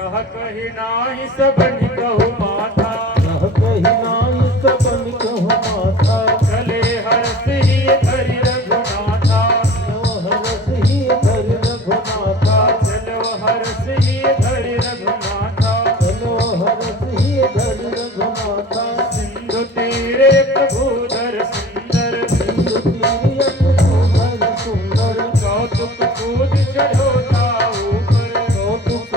रह कही नाही सबन कहु माथा, रह कही नाही सबन कहु माथा, चले हरस ही धरि रघुनाथा, चलो हरस ही धरि रघुनाथा, चलो हरस ही धरि रघुनाथा, चलो हरस ही धरि रघुनाथा। सिंधु तीरे प्रभुधर सुंदर, सिंधु तीरे प्रभुधर सुंदर, कौतुक कूद चढ़ोता ऊपर, कौतुक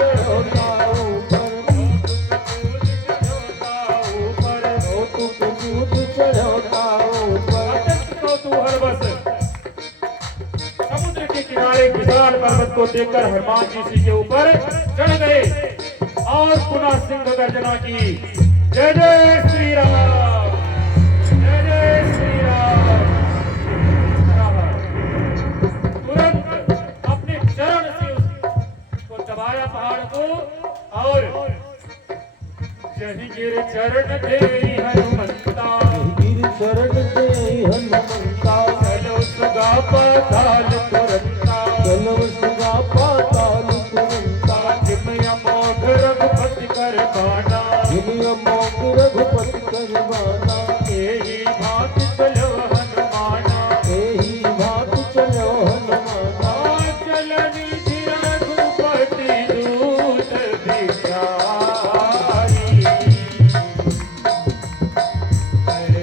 चढ़ोता ऊपर, कूद चढ़ोता ऊपर, कौतुक कूद चढ़ोता ऊपर। अत्यंत कौतूहल बस समुद्र के किनारे विशाल पर्वत को देखकर हनुमान जी इसी के ऊपर चढ़ गए और पुनः सिंह गर्जना की। जय जय श्री राम, जय जय श्री राम। तुरंत अपने चरण से उसको दबाया पहाड़ को और जही गिर चरण तेरी हनुमंता, गिर चरण दे हनुमंता, चलो सुगा पाताल तुरंता, चलो सुगा पाताल तुरंता, जिमय मोघ रघुपति कर बाना, जिमिय मोग रघुपति करवाना, यही भांति चलो हनुमाना, एही भांति चलो हनुमाना। चलनी थी रघुपति दूत बिचारी,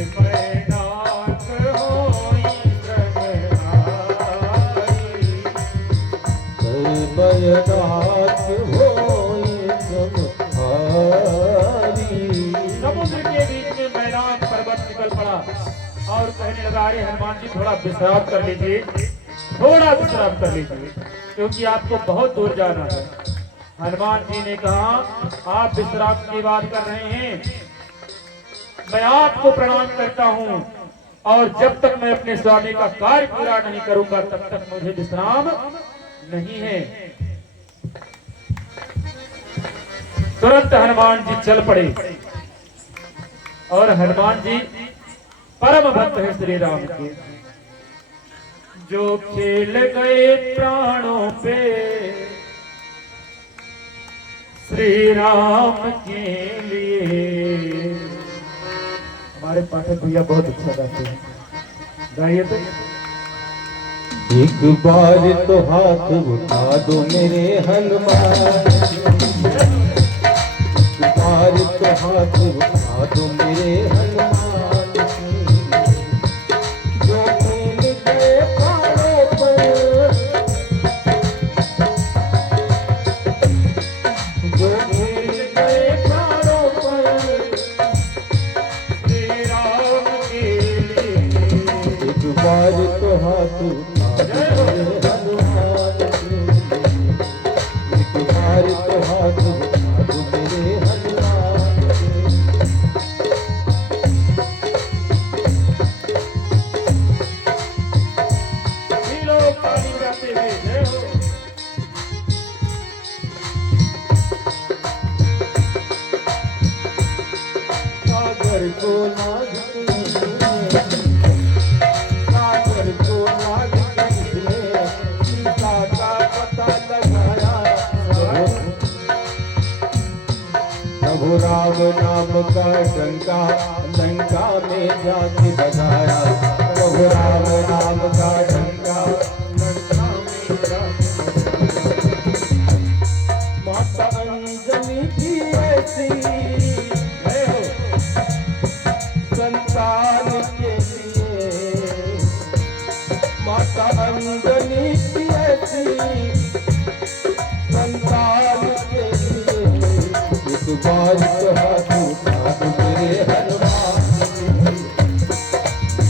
मैनाक होई बयनाथ होए समहारी। समुद्र के बीच में मैदान पर्वत निकल पड़ा और कहने लगा, अरे हनुमान जी थोड़ा विश्राम कर लीजिए, थोड़ा विश्राम कर लीजिए, क्योंकि आपको बहुत दूर जाना है। हनुमान जी ने कहा, आप विश्राम की बात कर रहे हैं, मैं आपको प्रणाम करता हूँ और जब तक मैं अपने स्वामी का कार्य पूरा नहीं करूंगा तब तक मुझे विश्राम नहीं है। तुरंत हनुमान जी चल पड़े और हनुमान जी परम भक्त है श्री राम के, जो खेल गए प्राणों पे श्री राम के लिए। हमारे पाठक भैया बहुत अच्छा गाते हैं, गाइए तो। एक बार तो हाथ उठा दो मेरे हनुमान, एक बार तो हाथ उठा दो मेरे हनुमान, जो खेल गए प्राणों पर, जो खेल गए प्राणों पर श्री राम के लिए। एक बार तो हाथ उठा दो मेरे हनुमान, एक बार तो हाथ उठा दो मेरे हनुमान। सभी लोग ताली बजाते हुए जय हो। सागर को लाग सागर को लाग किसने सीता का पता लगाया, प्रभु राम नाम का डंका लंका में जाके बजाया, प्रभु राम नाम का डंका लंका में जाके बजाया। माता अंजलि की ऐसी जय हो। संतान के लिए, माता अंजलि की ऐसी संतान के लिए, एक बार तो हाथ उठा दो मेरे हनुमान,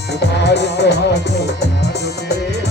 एक बार तो हाथ उठा दो मेरे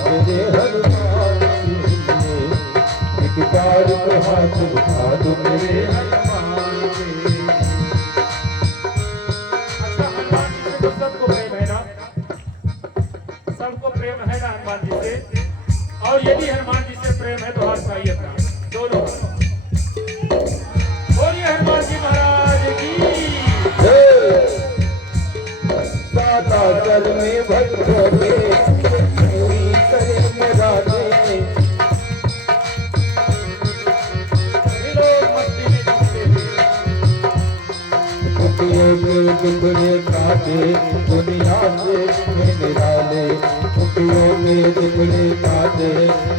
मेरे हनुमान के लिए, एक बार तो हाथ उठा दो मेरे हनुमान के लिए। अच्छा, हनुमान जी से तो सबको प्रेम है ना, सबको प्रेम है ना हनुमान जी से। और यदि हनुमान जी से प्रेम है तो हाथ उठाइए अपना दोनों। बोलिए हनुमान जी महाराज की। दाता चल में भक्तों के पूरी करे मुरादे, लोग मस्ती में झूमते थे। टुकड़े के टुकड़े काटे दुनिया से मैं निराले, टुकड़े के टुकड़े काटे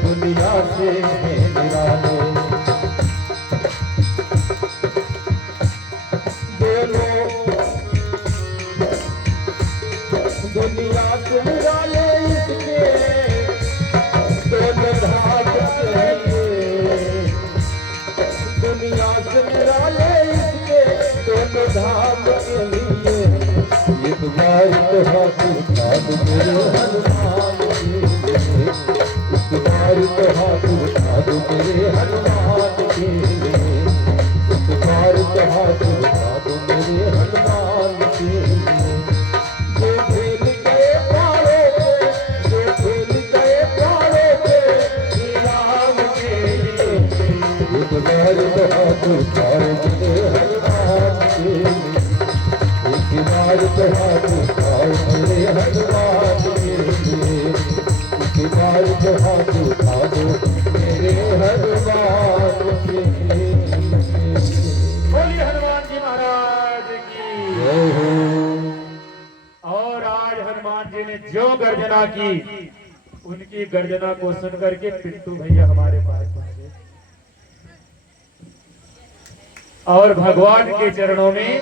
दुनिया से मैं निराले। दुनिया से निराले इसके दोनों धाम चाहिए, दुनिया से निराले इसके दोनों धाम के लिए, एक बार तो हाथ उठा दो मेरे हनुमान के लिए, एक बार तो हाथ उठा दो मेरे हनुमान के लिए, एक बार तो हाथ उठा दो मेरे हनुमान के लिए। बोलिए हनुमान जी महाराज की। और आज हनुमान जी ने जो गर्जना की, उनकी गर्जना को सुन करके पिंटू भैया हमारे पास पहुंचे और भगवान के चरणों में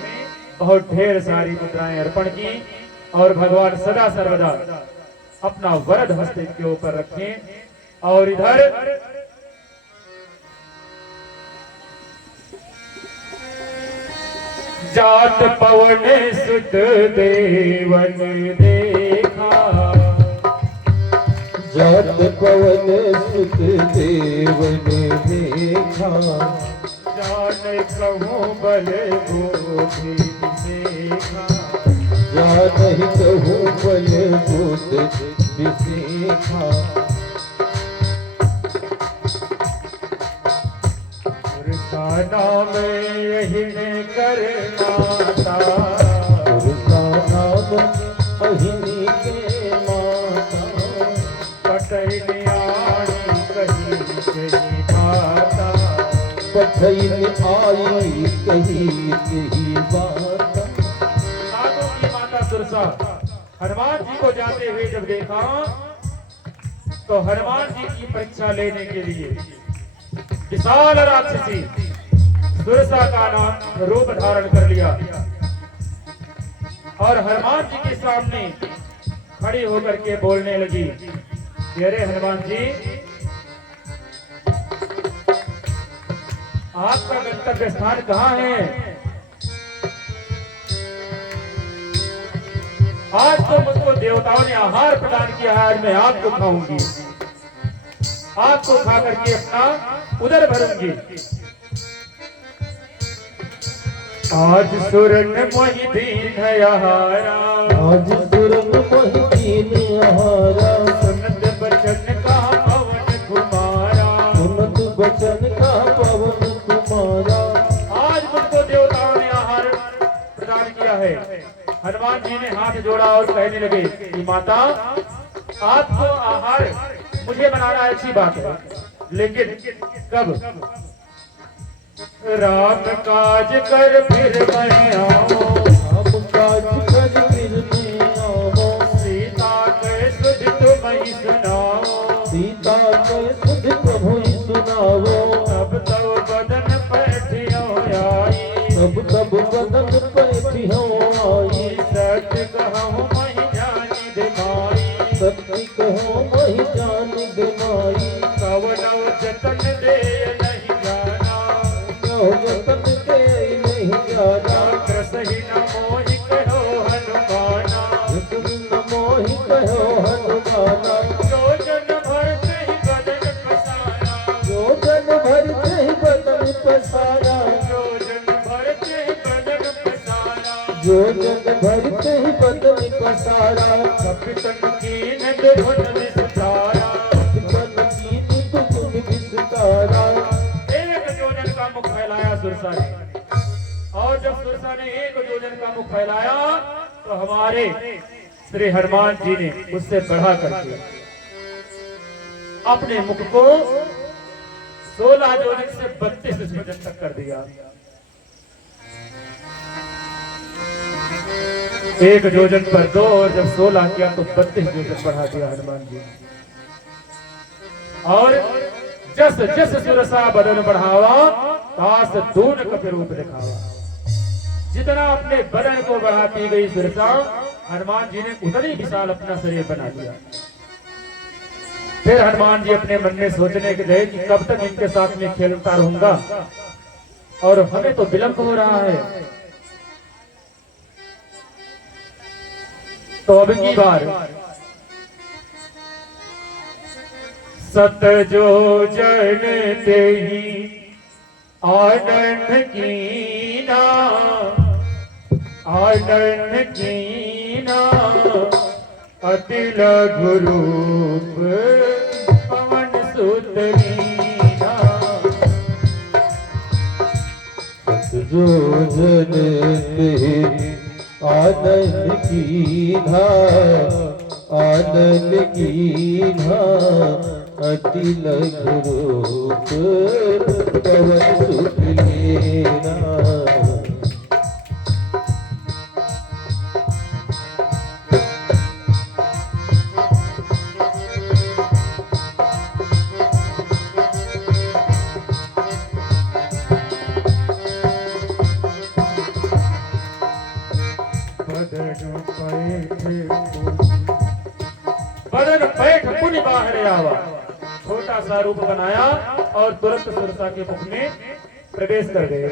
बहुत ढेर सारी मुद्राएं अर्पण की। और भगवान सदा सर्वदा अपना वरद हस्त के ऊपर रखें। और इधर जात पवन सुत देवन देखा, जात पवन सुत देवन देखा, जान कहूँ बल गोभी देखा, जानहि कहूँ बल बुध विसेखा। नाम यही करना था, पुरसा नाम अहिनी के माता, पटैनियाणी कहीं कहीं माता, पठैन आई कही कही बात। नागों की माता सुरसा हनुमान जी को जाते हुए जब देखा तो हनुमान जी की परीक्षा लेने के लिए विशाल राक्षसी सुरसा का नाम रूप धारण कर लिया और हनुमान जी के सामने खड़ी होकर के बोलने लगी, अरे हनुमान जी, आपका गंतव्य स्थान कहाँ है? आज तो मुझको देवताओं ने आहार प्रदान किया है, आज मैं आपको खाऊंगी, आपको खा करके अपना उदर भरूंगी। आज सुरन मोहि दीन आहारा, आज सुरन मोहि दीन आहारा, सुनत बचन का पवन कुमारा, सुनत बचन का पवन कुमारा। आज मुझको देवताओं ने आहार प्रदान किया है। हनुमान जी ने हाथ जोड़ा और कहने लगे कि माता, आपको आहार मुझे बनाना अच्छी बात है, लेकिन कब? राम काज कर फिर मैं आऊं, राम काज कर फिर मैं आऊं, सीता के सुध तुम्हें सुनाओ, सीता के सुध प्रभु सुनावो। तब तब बदन पैठियो आई, तब तब बदन पैठियो आई, सत्य कहूँ मैं जानी दिमाई, सत्य कहो वही जान दिमाई। कवनव जतन दे नहीं जाना, कहो जतन दे नहीं जाना, कृष्ण न मोहि कहो हनुमाना, कृष्ण मोहि कहो हनुमाना। जो जन पसारा कपितन कीन दुगुन विस्तारा कपितन कीन दुगुन विस्तारा। एक योजन का मुख फैलाया सुरसा ने, और जब सुरसा ने एक योजन का मुख फैलाया तो हमारे श्री हनुमान जी ने उससे बढ़ा करके अपने मुख को 16 योजन से 32 योजन तक कर दिया। एक योजन पर 2 और जब 16 किया तो 32 योजन बढ़ा दिया हनुमान जी। और जस जस सुरसा बदन बढ़ावा तास दून कपि रूप दिखावा। जितना अपने बदन को बढ़ाती गई सुरसा, हनुमान जी ने उतनी विशाल अपना शरीर बना दिया। फिर हनुमान जी अपने मन में सोचने के लिए कि कब तक इनके साथ में खेलता रहूंगा और हमें तो विलंब हो रहा है। तो अब की बार सत जो जन देही आनंद कीना, आनंद कीना अति लघु रूप पवन सुत लीना। जो जन देहि आनंद कीन्हा, आनंद कीन्हा अति लघु रूप पवन सुत लीना। बदन पैठ पुनि बाहर आवा। छोटा सा रूप बनाया और तुरंत सुरसा के मुख में प्रवेश कर गए।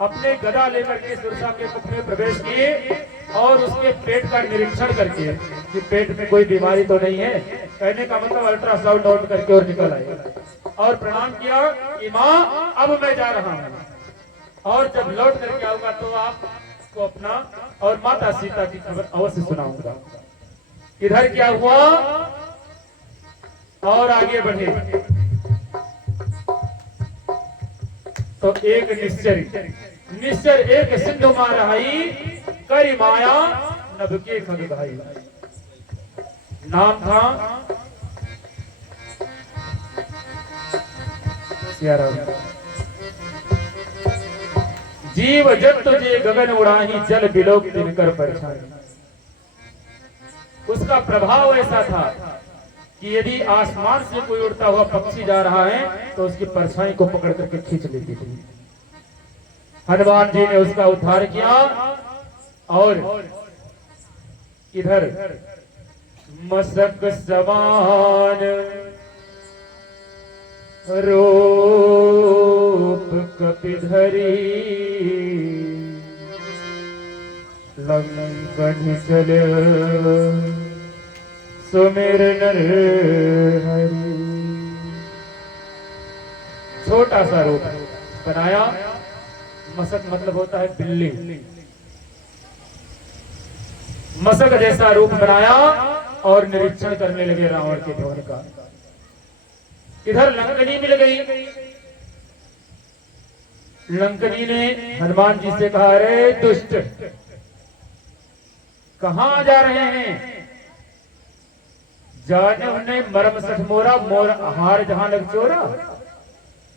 अपने गदा लेकर के सुरसा के मुख में प्रवेश किए और उसके पेट का निरीक्षण करके कि पेट में कोई बीमारी तो नहीं है, कहने का मतलब अल्ट्रासाउंड आउट करके और निकल आए और प्रणाम किया कि माँ अब मैं जा रहा हूँ, और जब लौट करके आऊंगा तो आपको अपना और माता सीता की खबर अवश्य सुनाऊंगा। इधर क्या हुआ और आगे बढ़े तो एक निश्चर एक सिंधु मारहाई करी माया नभ के खग भाई। नाम था सियाराम। जीव जत जे गगन उड़ाही जल बिलोक तिनकर परछाई। उसका प्रभाव ऐसा था कि यदि आसमान से कोई उड़ता हुआ पक्षी जा रहा है तो उसकी परछाई को पकड़ करके खींच लेती थी। हनुमान जी ने उसका उद्धार किया और इधर मसक समान रूप कपिधरी लंकन चले सुमिर नर हरि। छोटा सा रूप बनाया। मसक मतलब होता है बिल्ली। मसक जैसा रूप बनाया और निरीक्षण करने लगे रावण के भवन का। इधर लंकनी मिल गई। लंकनी ने हनुमान जी से कहा, अरे दुष्ट कहां जा रहे हैं? जाने उन्हें मरम सठ मोरा मोर आहार जहां लग चोरा।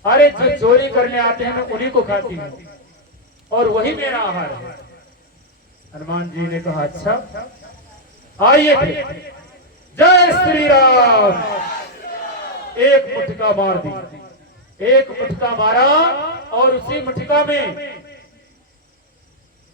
अरे जो चोरी करने आते हैं मैं उन्हीं को खाती हूं और वही मेरा आहार है। हनुमान जी ने कहा, अच्छा आइए फिर। जय श्री राम। एक मुठका मार दी। एक मुठका मारा और उसी मुठका में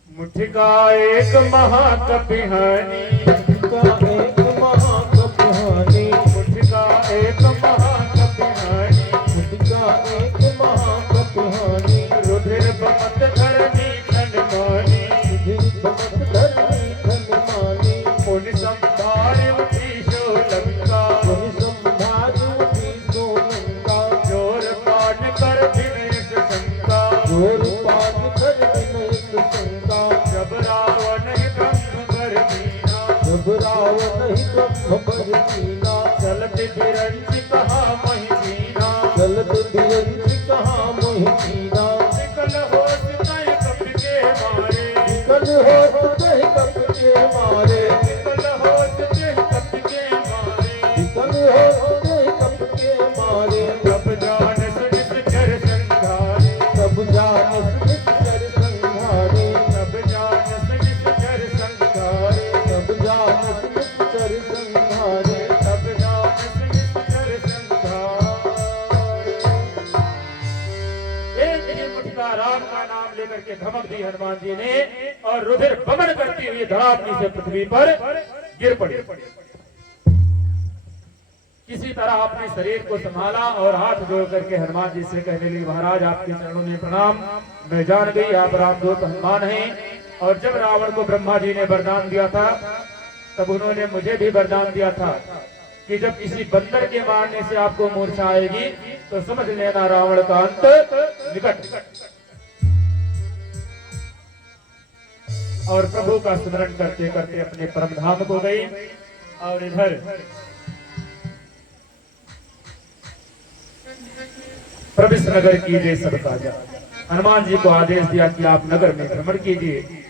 मुठका एक महाकपिहानी। मुठका एक महाकपिहानी। मुठका एक महाकपिहानी। मुठका एक महाकपिहानी। रुधिर बमत धरनी धनमानी। रुधिर बमत धरनी धनमानी। पुनि संभार उठी शोलंका। पुनि संभार उठी शोलंका। जोर पान कर विनय शंका। जोर पान कर विनय शंका। जब रावण ब्रह्म बर मीना। राम का नाम लेकर के धमक दी हनुमान जी ने और रुधिर बमन करती हुई धड़ाधड़ से पृथ्वी पर गिर पड़ी। किसी तरह अपने शरीर को संभाला और हाथ जोड़ करके हनुमान जी से कहने लगी, महाराज आपके चरणों में प्रणाम। मैं जान गई आप रामदूत हनुमान हैं, और जब रावण को ब्रह्मा जी ने वरदान दिया था तब उन्होंने मुझे भी वरदान दिया था कि जब किसी बंदर के मारने से आपको मूर्छा आएगी तो समझ लेना रावण का अंत निकट। और प्रभु का स्मरण करते करते अपने परम धाम को गई। और इधर प्रविष्ट नगर कीजिए सब काजा। हनुमान जी को आदेश दिया कि आप नगर में भ्रमण कीजिए।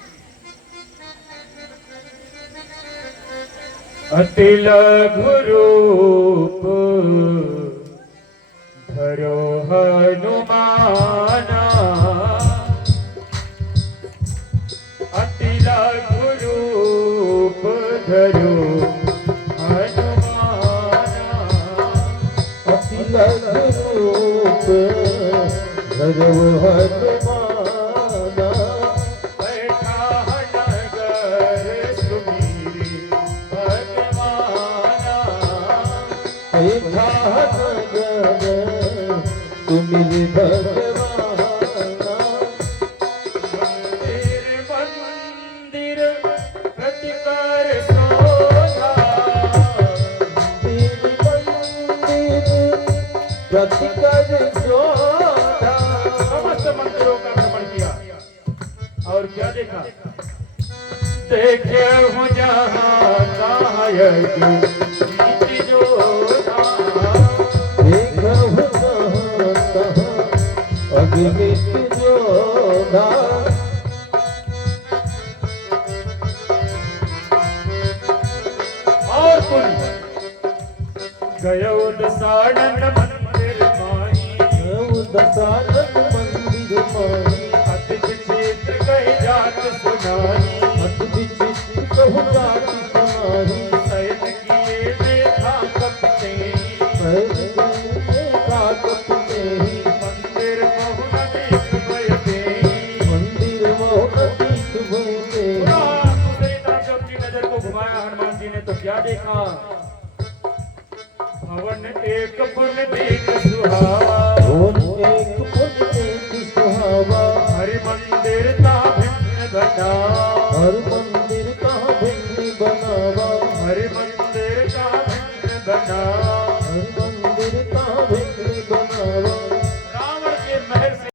अति लघु रूप धरो हनुमाना, अति लघु रूप धरो हनुमाना, अति लघु रूप धरो हनुमाना, बैठा नगर सुमीरे भगवाना, बैठा नगर सुमिरि भगवाना। मंदिर प्रतिकर शोभा, प्रतिकर शोभा। समस्त मंदिरों का भ्रमण किया और क्या देखा? देखे हूँ जहाँ नायक नीति जोधा, देखहु कहाँ कहाँ अग्नित जोधा। और कुल गयो दसानन मंदिर माही, दसानन मंदिर माही, अति विचित्र कही जात सुनाई, अति विचित्र कहु जाति सुनाही। सैन किए देखा कपते काकपते ही मंदिर बहु नदीक भयते। मंदिर मोहतीत भयते। दूसरी तरफ जब अपनी नजर को घुमाया हनुमान जी ने तो क्या देखा? भवन एक पुल देख सुहावा, भवन एक पुल देख सुहावा। हरि मंदिर का भिन्न घटा, हर मंदिर कहाँ भिन्न बनावा। हरि मंदिर का भिन्न घटा, हर